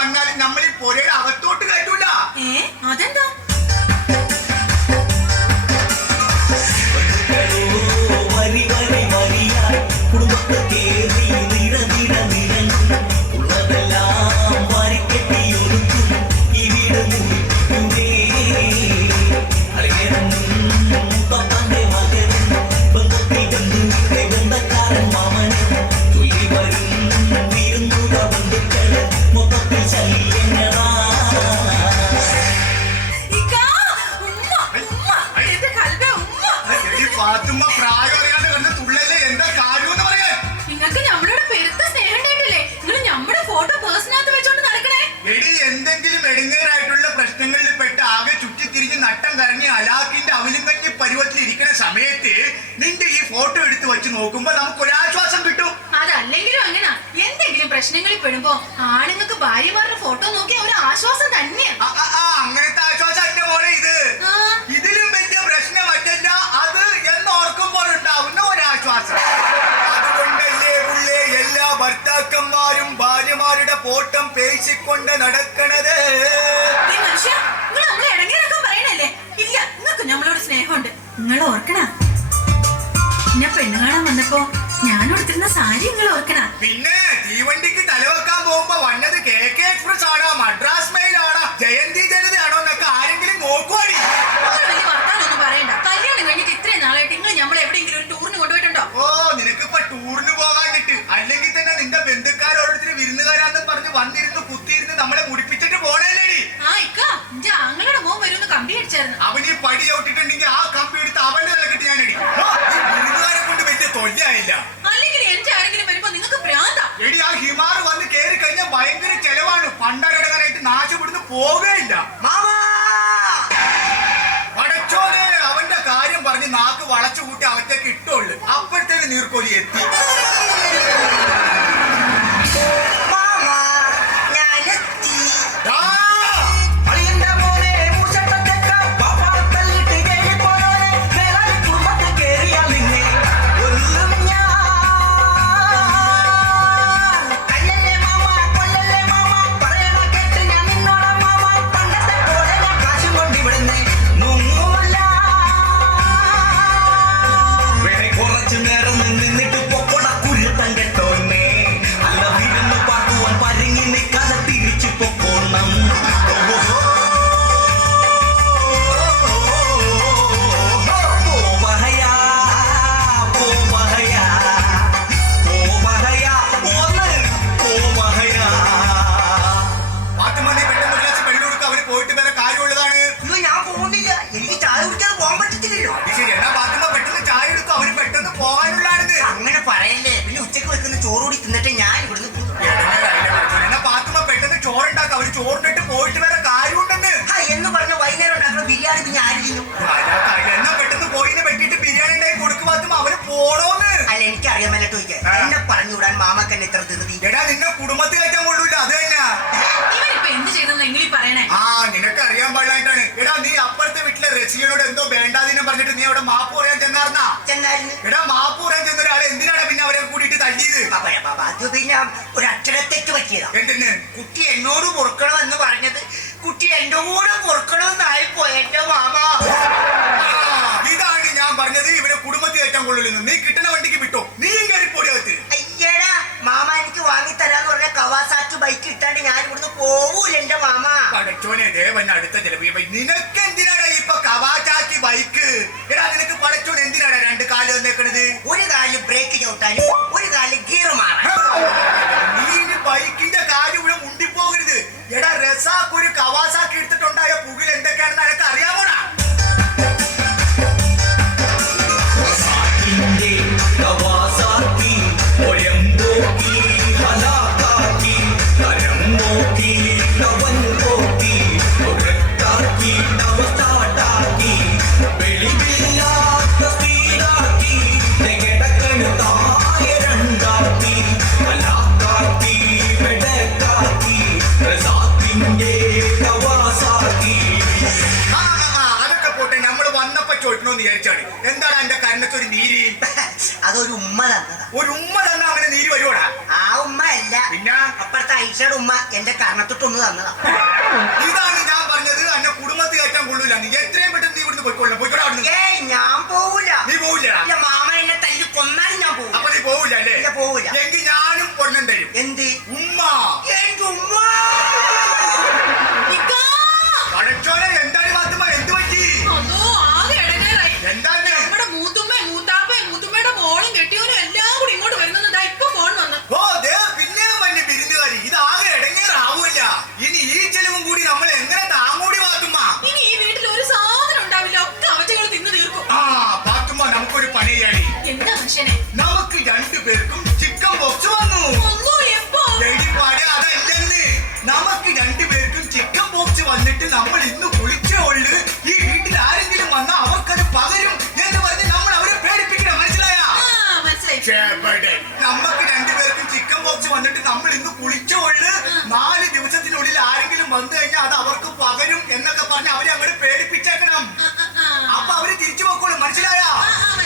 വന്നാലും നമ്മൾ ഈ പുരയുടെ അകത്തോട്ട് കയറ്റൂല. അതെന്താ? എന്തെങ്കിലും എടങ്ങേറായിട്ടുള്ള പ്രശ്നങ്ങളിൽ പെട്ട് ആകെ ചുറ്റിത്തിരിഞ്ഞ് നട്ടം കരഞ്ഞ് അലാക്കിന്റെ അവലും കഞ്ഞി പരുവത്തിൽ ഇരിക്കുന്ന സമയത്ത് നിന്റെ ഈ ഫോട്ടോ എടുത്ത് വെച്ച് നോക്കുമ്പോ നമുക്ക് ഒരാശ്വാസം കിട്ടും. അതല്ലെങ്കിലും അങ്ങനെ എന്തെങ്കിലും പ്രശ്നങ്ങളിൽ പെടുമ്പോ ആണുങ്ങൾക്ക് ഭാര്യമാരുടെ ഫോട്ടോ നോക്കിയാൽ ഒരു ആശ്വാസം തന്നെയാ. അങ്ങനത്തെ ആശ്വാസം എന്റെ മോളെ ഇത്. ഇതിലും വലിയ പ്രശ്നം മറ്റല്ല അത് എന്നോർക്കുമ്പോൾ ഉണ്ടാവുന്ന ഒരാശ്വാസം. അതുകൊണ്ടല്ലേ പുള്ളേ എല്ലാ ഭർത്താക്കന്മാരും ഭാര്യമാരുടെ ഫോട്ടം പേശിക്കൊണ്ട് നടക്കണത്. ഇല്ല, നിങ്ങൾക്ക് നമ്മളോട് സ്നേഹമുണ്ട്. നിങ്ങൾ ഓർക്കണ ഞാൻ പെണ്ണ് കാണാൻ വന്നപ്പോ ഞാൻ കൊടുത്തിരുന്ന സാരി നിങ്ങൾ ഓർക്കണ. പിന്നെ തീവണ്ടിക്ക് തലവെക്കാൻ പോകുമ്പോ വന്നത് KK എക്സ്പ്രസ് ആണോ മദ്രാസ് മെയിൽ ആണോ ജയന്തി ജനതയാണോ എന്നൊക്കെ ആരെങ്കിലും നോക്കുവാടി. വലിയ വർത്താനൊന്നും പറയണ്ട. കല്യാണം കഴിഞ്ഞിട്ട് ഇത്രയും നാളായിട്ട് നിങ്ങൾ നമ്മൾ എവിടെയെങ്കിലും ഒരു ടൂറിന് കൊണ്ടുപോയിട്ടുണ്ടോ? നിനക്കിപ്പോ ടൂറിന് പോകാനിട്ട് അല്ലെങ്കിൽ തന്നെ നിന്റെ ബന്ധുക്കാരോടത്തിന് വിരുന്നുകാരാന്നും പറഞ്ഞ് വന്നിരുന്ന് കുത്തിയിരുന്ന് നമ്മളെ മുടിപ്പിച്ചിട്ട് പോണല്ലേടി. ആങ്ങളുടെ മോൻ വരുമെന്ന് കമ്പി അടിച്ചായിരുന്നു. അവനീ പടി ചവിട്ടിട്ടുണ്ടെങ്കിൽ ആ കമ്പി എടുത്ത് അവന്റെ നിലക്കിട്ട് ഞാനടി. വിരുന്നുകാരെ കൊണ്ട് വലിയ തൊല്ലായില്ല. അല്ലെങ്കിൽ എന്റെ ആരെങ്കിലും വരുമ്പോ നിങ്ങൾക്ക് ഭ്രാന്താ. എടി ആ ഹിമാർ വന്ന് കേറി കഴിഞ്ഞാൽ ഭയങ്കര ചെലവാണ്. പണ്ടരടകാരായിട്ട് നാശപ്പെടുന്ന് പോവുകയില്ല. പടച്ചോനെ അവന്റെ കാര്യം പറഞ്ഞ് നാക്ക് വളച്ചു കൂട്ടി അവത്തേക്ക് ഇട്ടുള്ളു. അപ്പോഴത്തേന് നീർക്കോലി എത്തി. ചോറുകൂടി തിന്നിട്ട് ഞാൻ ഇവിടുന്ന് പെട്ടെന്ന് ചോറുണ്ടാക്കാം. അവര് ചോറിനിട്ട് പോയിട്ട് വേറെ കാര്യമുണ്ടെന്ന് എന്ന് പറഞ്ഞ വൈകുന്നേരം ഉണ്ടാക്കുന്ന ബിരിയാണി പിന്നെ ആര് തിന്നും? എന്നാ പെട്ടെന്ന് പോയിന്ന് വെട്ടിട്ട് ബിരിയാണി ഉണ്ടായി കൊടുക്കുമ്പോൾ അവര് പോണോന്ന്. അല്ല എനിക്കറിയാൻ മേലെ ചോദിക്കാൻ എന്നെ പറഞ്ഞു വിടാൻ മാമക്കന്നെ ഇത്ര ധൃതി. എടാ നിന്നെ കുടുംബത്തിൽ വെച്ചാൽ കൊള്ളൂല്ല. അത് തന്നെയാ എന്ത് ചെയ്തെന്ന് എങ്ങനെ പറയണേ? നിനക്കറിയാൻ പാടില്ലായിട്ടാണ്. എടാ നീ അപ്പുറത്തെ വീട്ടിലെ റസിയനോട് എന്തോ വേണ്ടാതിനും പറഞ്ഞിട്ട് നീ അവിടെ മാപ്പ് പറയാൻ ചെന്നാർന്നാ? എടാ മാപ്പ് പറയാൻ ചെന്ന ഒരാളെ എന്തിനാണ് പിന്നെ അവരെ കൂടിയിട്ട് തല്ലിയത്? അത് പിന്നെ ഒരു അക്ഷരത്തെറ്റ് പറ്റിയതാ. എന്തിന്? കുട്ടി എന്നോട് പൊറുക്കണമെന്ന് പറഞ്ഞത് കുട്ടി എന്റെ കൂടെ പൊറുക്കണമെന്നായിപ്പോ എന്റെ മാമ. ഇതാണ് ഞാൻ പറഞ്ഞത് ഇവരെ കുടുംബത്തിൽ വെച്ചാൻ കൊള്ളില്ലെന്ന്. നീ കിട്ടുന്ന വണ്ടിക്ക് വിട്ടോ. നീയും കയറിപ്പോടിയകത്ത്. അയ്യടാ മാമ എനിക്ക് വാങ്ങിത്തരാന്ന് പറഞ്ഞ കവാസാക്കി ബൈക്ക് ഇട്ടാണ്ട് ഞാൻ ഇവിടുന്ന് പോവൂല എന്റെ മാമ. പടച്ചോനെ ദേവൻ അടുത്ത ചിലവ്. നിനക്ക് എന്തിനാടാ ഇപ്പൊ കവാസാക്കി ബൈക്ക്? എടാ നിനക്ക് പടച്ചോൻ എന്തിനാടാ രണ്ട് കാല് തന്നേക്കണത്? ഒരു കാല് ബ്രേക്ക് ചവിട്ടാനും ഒരു കാല് ഗിയർ മാറാൻ. നീ ബൈക്കിന്റെ കാര്യം ഇവിടെ മുണ്ടിപ്പോകരുത്. എടാ റസാക്ക് ഒരു കവാസാക്കി എടുത്തിട്ടുണ്ടായ പുകിൽ എന്തൊക്കെയാണെന്ന് നിനക്ക് അറിയാമോടാ? വെളിവില്ലാത്ത സ്പീഡാക്കി എന്ന് വിചാരിച്ചാണ്. എന്താണ് എന്റെ കരണത്തൊരു നീര്? അതൊരു ഉമ്മ തന്നതാ. ഒരു ഉമ്മ തന്നെ അങ്ങനെ നീര് വരുവാടാ? ആ ഉമ്മ അല്ല, പിന്നെ അപ്പുറത്തെ ഐഷയുടെ ഉമ്മ എന്റെ കർണത്തൊട്ടൊന്ന് തന്നതാ. ഇതാണ് ഞാൻ പറഞ്ഞത്, എന്നെ കുടുംബത്തിൽ കയറ്റാൻ കൊള്ളൂല. നീ എത്രയും പെട്ടെന്ന് നീ ഇവിടുന്ന് പോയിക്കൊള്ളണം. പോയിക്കോടാ അവിടുന്ന്. ഏയ് ഞാൻ പോവൂല. നീ പോവില്ല? ഇല്ല, മാമ എന്നെ തല്ലി കൊന്നാലും ഞാൻ പോവും. അപ്പൊ നീ പോവില്ല അല്ലേ? ഇല്ല, പോവൂല. എങ്കിൽ ഞാനും ഒരെണ്ണം തരും. എന്ത്? ഉമ്മ. എന്റെ ഉമ്മ. ഇക്കാ. പടച്ചോനെ, എന്താണ് ഫാത്തിമ? എന്ത് പറ്റി? അതോ, ആകെ ഇടങ്ങേറായി. എന്താണ്? നമ്മുടെ മൂത്തുമ്മയും മൂത്താപ്പയും മൂത്തുമ്മയുടെ മോളും കെട്ടിയവനും എല്ലാം കൂടി ഇങ്ങോട്ട് വരുന്നതാ. ഇപ്പൊ ഫോൺ വന്നു. ഓ ദേ പിന്നെയും വന്യ വിരുന്നുകാരി. ഇതാകെ ഇടങ്ങേറാവൂല്ല. ഇനി ഈ ചെലവും കൂടി നമ്മൾ എങ്ങനെ താങ്ങൂടി ഫാത്തുമ്മ? ഇനി ഈ വീട്ടിൽ ഒരു സാധനം ഉണ്ടാവില്ല. ഒക്കെ അവറ്റകൾ തിന്നു തീർക്കും. ആ ഫാത്തുമ്മ, നമുക്കൊരു പണിയാടി. എന്താ മനുഷ്യനെ? നമുക്ക് രണ്ടുപേർക്കും ചിക്കൻ ബോക്സ് വന്നു. ഒന്നോ എപ്പോ? എടിപ്പാടെ അതല്ലെന്ന്. നമുക്ക് രണ്ടുപേർക്കും ചിക്കൻ ബോക്സ് വന്നിട്ട് നമ്മൾ ഇന്ന് കുളിച്ചേ ഉള്ളു. ഈ വീട്ടിൽ ആരെങ്കിലും വന്നാൽ അവർക്കത് പകരും എന്ന് പറഞ്ഞ് നമ്മൾ അവരെ പേടിപ്പിക്കണം. മനസ്സിലായാ? ആ, മനസ്സിലായി. നമുക്ക് രണ്ടുപേർക്കും ചിക്കൻ ബോക്സ് വന്നിട്ട് നമ്മൾ ഇന്ന് കുളിച്ചേ ഉള്ളു. 4 ദിവസത്തിനുള്ളിൽ ആരെങ്കിലും വന്നു കഴിഞ്ഞാൽ അത് അവർക്ക് പകരും എന്നൊക്കെ പറഞ്ഞ് അവരെ അങ്ങോട്ട് പേടിപ്പിച്ചേക്കണം. ആ, ആ, ആ. അപ്പൊ അവര് തിരിച്ചു പോക്കോളും. മനസ്സിലായാ? ആ, ആ,